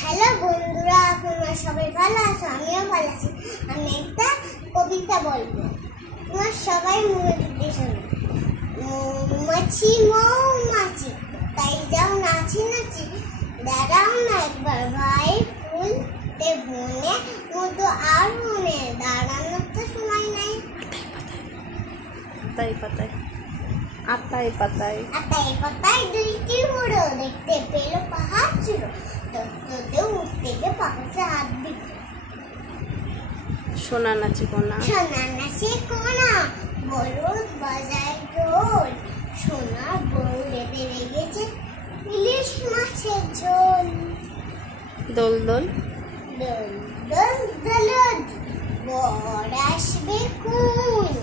Hello বন্ধুরা, আপনারা সবাই ভালো আছো? আমিও ভালো আছি। আমি একটা কবিতা বলবো, তোমার সবাই মনোযোগ দিয়ে শোনো। মৌমাছি মৌমাছি তাই যাও নাচি নাচি, দাঁড়াও না একবার ভাই ফুলতে বনে মতো আর মনে দাঁড়ানোর তো সময় নাই। আতাই পাতায় আতাই পাতায় আতাই পাতায় দুইটি উড়ো, দেখতে পেল পাহাড় ছিল, তোতে উঠতে গিয়ে পাশে হাত দিল। সোনা নাচি কোনা, সোনা নাচে কোনা, বলদ বাজায় ঢোল, সোনার বউলে বেড়ে গেছে ইলিশ মাছের ঝোল। দোল দোল দোল দোল দোলদ বর আসবে কোন,